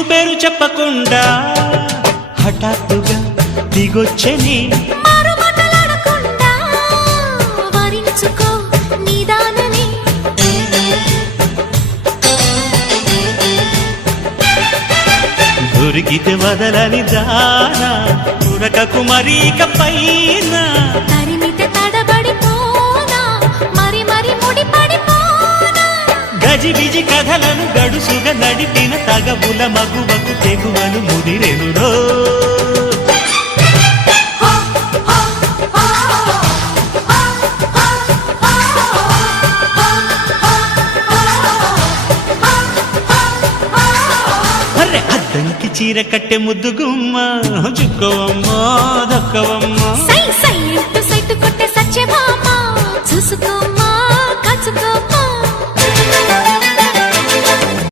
ఊరు పేరు చెప్పకుండా హఠాత్తుగా దిగొచ్చని దొరికితే వదలని దానా దొరకకు మరీక పైన గజిబిజి కథలను గడుసుగా నడిపిన తగవుల మగువకు తెగువను ముదిరెనురో అద్దంకి చీర కట్టె ముద్దుగుమ్మ చుక్కవమ్మ దక్కవమ్మ సై చూసుకో